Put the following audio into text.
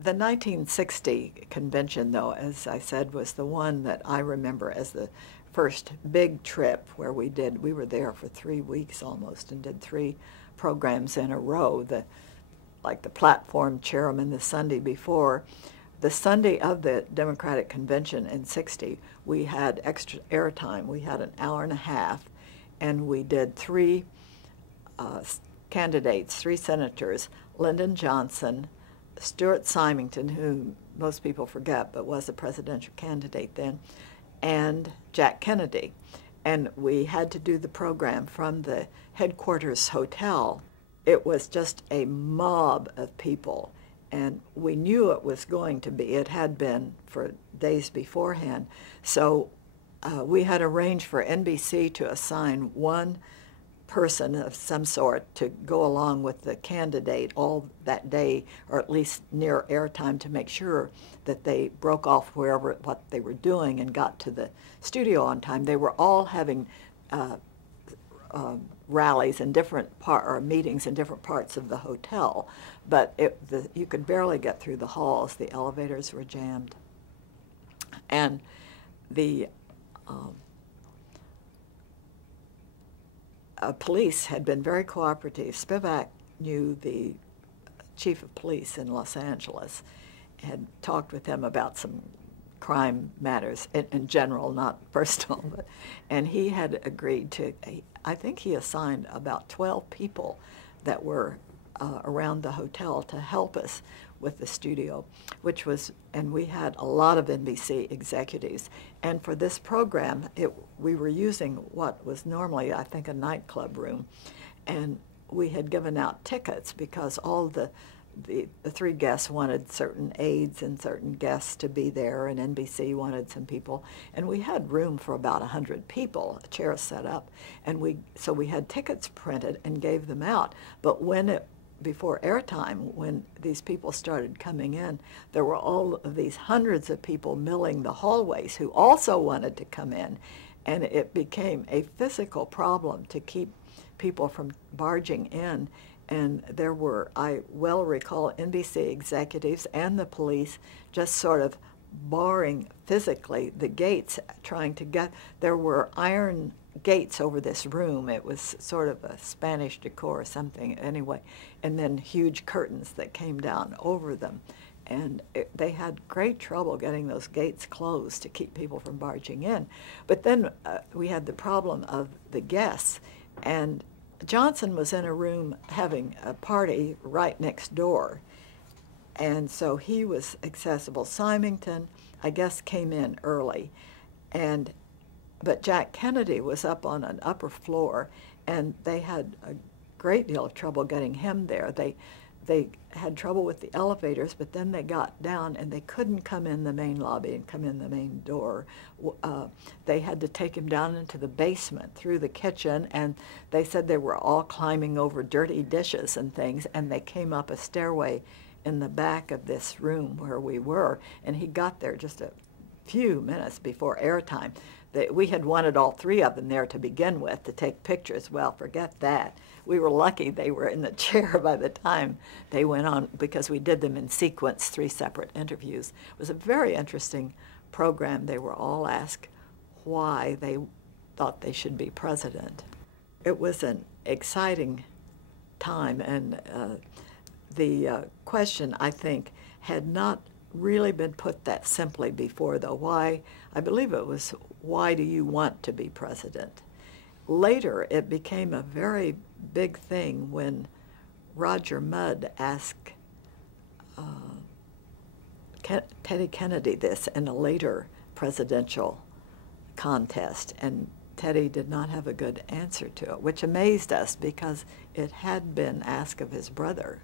The 1960 convention, though, as I said, was the one that I remember as the first big trip where we were there for 3 weeks almost and did three programs in a row. Like the platform chairman the Sunday before. The Sunday of the Democratic Convention in 60, we had extra airtime. We had an hour and a half, and we did three candidates, three senators, Lyndon Johnson, Stuart Symington, who most people forget but was a presidential candidate then, and Jack Kennedy. And we had to do the program from the headquarters hotel. It was just a mob of people, and we knew it was going to be. It had been for days beforehand. So we had arranged for NBC to assign one person of some sort to go along with the candidate all that day, or at least near airtime, to make sure that they broke off what they were doing and got to the studio on time. They were all having rallies in or meetings in different parts of the hotel, but you could barely get through the halls. The elevators were jammed, and the police had been very cooperative. Spivak knew the chief of police in Los Angeles, had talked with him about some crime matters in general, not personal, and he had agreed to, I think he assigned about 12 people that were around the hotel to help us with the studio, and we had a lot of NBC executives. And for this program, we were using what was normally, I think, a nightclub room. And we had given out tickets because all the three guests wanted certain aides and certain guests to be there, and NBC wanted some people. And we had room for about 100 people, a chair set up. And so we had tickets printed and gave them out. But before airtime, when these people started coming in, there were all of these hundreds of people milling the hallways who also wanted to come in, and it became a physical problem to keep people from barging in. And there were, I well recall, NBC executives and the police just sort of barring physically the gates, trying to get. There were iron gates over this room. It was sort of a Spanish decor or something anyway, and then huge curtains that came down over them. And they had great trouble getting those gates closed to keep people from barging in. But then we had the problem of the guests, and Johnson was in a room having a party right next door, and so he was accessible. Symington, I guess, came in early, but Jack Kennedy was up on an upper floor, and they had a great deal of trouble getting him there. They had trouble with the elevators, but then they got down and they couldn't come in the main lobby and come in the main door. They had to take him down into the basement through the kitchen, and they said they were all climbing over dirty dishes and things, and they came up a stairway in the back of this room where we were, and he got there just a few minutes before airtime. We had wanted all three of them there to begin with to take pictures. Well, forget that. We were lucky they were in the chair by the time they went on, because we did them in sequence, three separate interviews. It was a very interesting program. They were all asked why they thought they should be president. It was an exciting time, and the question, I think, had not really been put that simply before, though. Why? I believe it was, why do you want to be president? Later, it became a very big thing when Roger Mudd asked Teddy Kennedy this in a later presidential contest, and Teddy did not have a good answer to it, which amazed us because it had been asked of his brother.